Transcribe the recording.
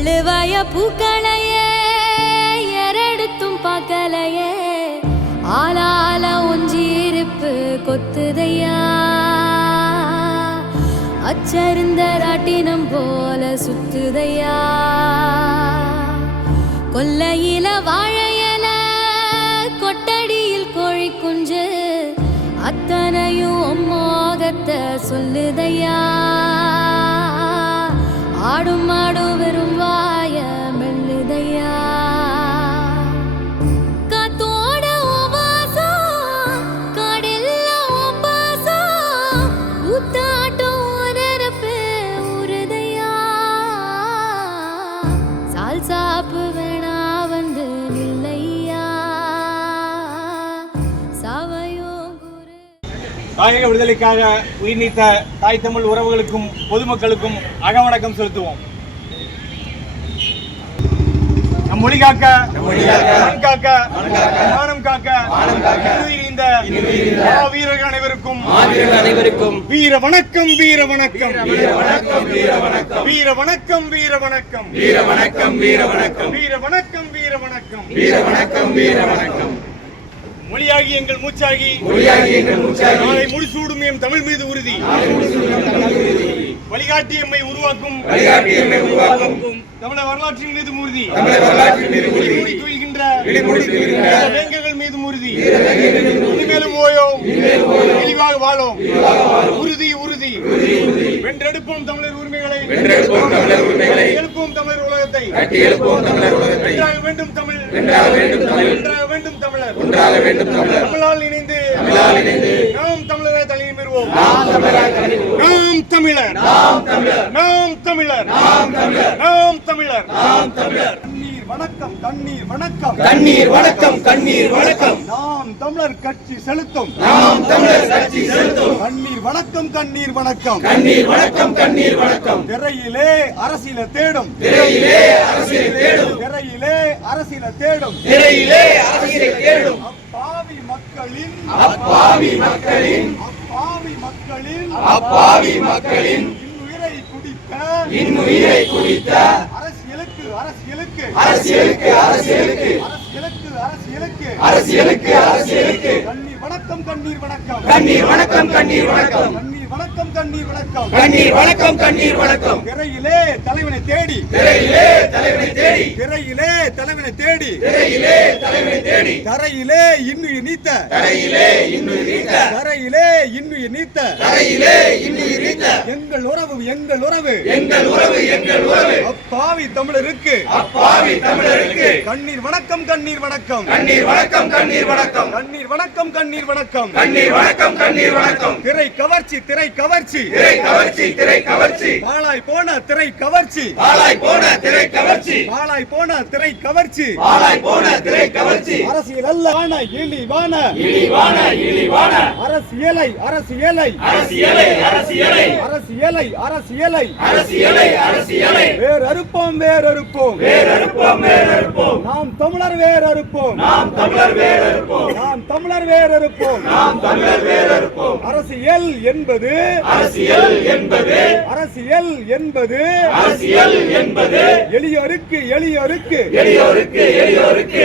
அள்ளுவாய பூக்களையே எரெடுத்தும் பார்க்கலையே ஆளால ஒஞ்சிருப்பு கொத்துதையா அச்சருந்த ராட்டினம் போல சுத்துதையா கொல்லையில வாழையல கொட்டடியில் கோழி குஞ்சு அத்தனையும் மோகத்தை சொல்லுதையா ஆடும் மாடும் வெறும் வாய மெல்லுதையா காத்தோட வாசம் காடெல்ல பாசம் ஊத்தாட்டம் நரப்பு உருதையா சால் சாப்பு வேணா வந்து நில்லையா சாவையோ குரு. தாயக விடுதலைக்காக உயிர் நீத்த தாய் தமிழ் உறவுகளுக்கும் பொதுமக்களுக்கும் அகவணக்கம் செலுத்துவோம். நம் மொழி காக்க, மண் காக்க, மானம் காக்க, இந்த வீரர்கள் அனைவருக்கும் வீர வணக்கம், வீர வணக்கம், வீர வணக்கம், வீர வணக்கம், வீர வணக்கம், வீர வணக்கம், வீர வணக்கம், வீர வணக்கம், வீர வணக்கம், வீர வணக்கம், வீர வணக்கம், வீர வணக்கம். மொழியாகி எங்கள் மூச்சாகி, நாளை முடிசூடும் எம் தமிழ் மீது உறுதி, வழிகாட்டி எம்மை உருவாக்கும் தமிழக வரலாற்றின் மீது உறுதி, விழிமூடி துயில்கின்ற வேங்கங்கள் மீது உறுதி, இனிமேலும் ஓயோம், தெளிவாக வாழோம், உறுதி உறுதி, வென்றெடுப்போம் தமிழர் உரிமைகளை, எழுப்போம் தமிழர் உலகத்தை, வென்றாக வேண்டும் தமிழ், வென்றாக வேண்டும் தமிழர், தமிழால் இணைந்து நாம் தமிழரை தலையை பெறுவோம். நாம் தமிழர், நாம் தமிழர், நாம் தமிழர். கண்ணீர் வணக்கம், கண்ணீர் வணக்கம், கண்ணீர் வணக்கம், கண்ணீர் வணக்கம். நாம் தமிழர் கட்சி செலுத்தும், நாம் தமிழர் கட்சி செலுத்தும் கண்ணீர் வணக்கம், கண்ணீர் வணக்கம், கண்ணீர் வணக்கம், கண்ணீர் வணக்கம். திரையிலே அரசியலை தேடும், திரையிலே அரசியலை தேடும், திரையிலே அரசியலை தேடும், திரையிலே அரசியலை தேடும் அப்பாவி மக்களின், அப்பாவி மக்களின், அப்பாவி மக்களின், அப்பாவி மக்களின் இன்னுயிரை குடித்த, இன்னுயிரை குடித்த அரசியலுக்கு, அரசியலுக்கு, அரசியலுக்கு, அரசியலுக்கு, அரசியலுக்கு, அரசியலுக்கு, அரசியலுக்கு, அரசியலுக்கு கண்ணீர் வணக்கம், கண்ணீர் வணக்கம், கண்ணீர் வணக்கம், கண்ணீர் வணக்கம், கண்ணீர் வணக்கம், கண்ணீர் வணக்கம், கண்ணீர் வணக்கம், கண்ணீர் வணக்கம். திரையிலே தலைவனை தேடி, திரையிலே தலைவனை தேடி, திரையிலே தலைவனை தேடி, திரையிலே தலைவனை தேடி, தரையிலே இன்னுயிர் நீத்த, தரையிலே இன்னுயிர் நீத்த, தரையிலே இன்னுயிர் நீத்த, தரையிலே இன்னுயிர் நீத்த எங்கள் உறவு, எங்கள் உறவு, எங்கள் உறவு, எங்கள் உறவு அப்பாவி தமிழருக்கு, அப்பாவி தமிழருக்கு கண்ணீர் வணக்கம், கண்ணீர் வணக்கம், கண்ணீர் வணக்கம், கண்ணீர் வணக்கம், கண்ணீர் வணக்கம், கண்ணீர் வணக்கம், கண்ணீர் வணக்கம், கண்ணீர் வணக்கம். திரை கவர்ச்சி, திரை கவர்ச்சி, திரை கவர்ச்சி, திரை கவர்ச்சி பாலாய் போன திரை கவர்ச்சி, பாலாய் போன திரை கவர்ச்சி, பாலாய் போன திரை கவர்ச்சி, பாலாய் போன திரை கவர்ச்சி அரசியல் அல்ல இழிவான, இழிவான, இழிவான அரசியலை, அரசியலை, அரசியலை, அரசியலை, அரசியலை, அரசியலை, அரசியலை, அரசியலை வேர் அறுப்போம், வேர் அறுப்போம், வேர் அறுப்போம், வேர் அறுப்போம். நாம் தமிழர் வேர் அறுப்போம், நாம் தமிழர் வேர் அறுப்போம், நாம் தமிழர் வேர் அறுப்போம், நாம் தமிழர் வேர் அறுப்போம். அரசியல் என்பது, அரசியல் என்பது, அரசியல் என்பது, அரசியல் என்பது எளியோருக்கு, எளியோருக்கு, எளியோருக்கு, எளியோருக்கு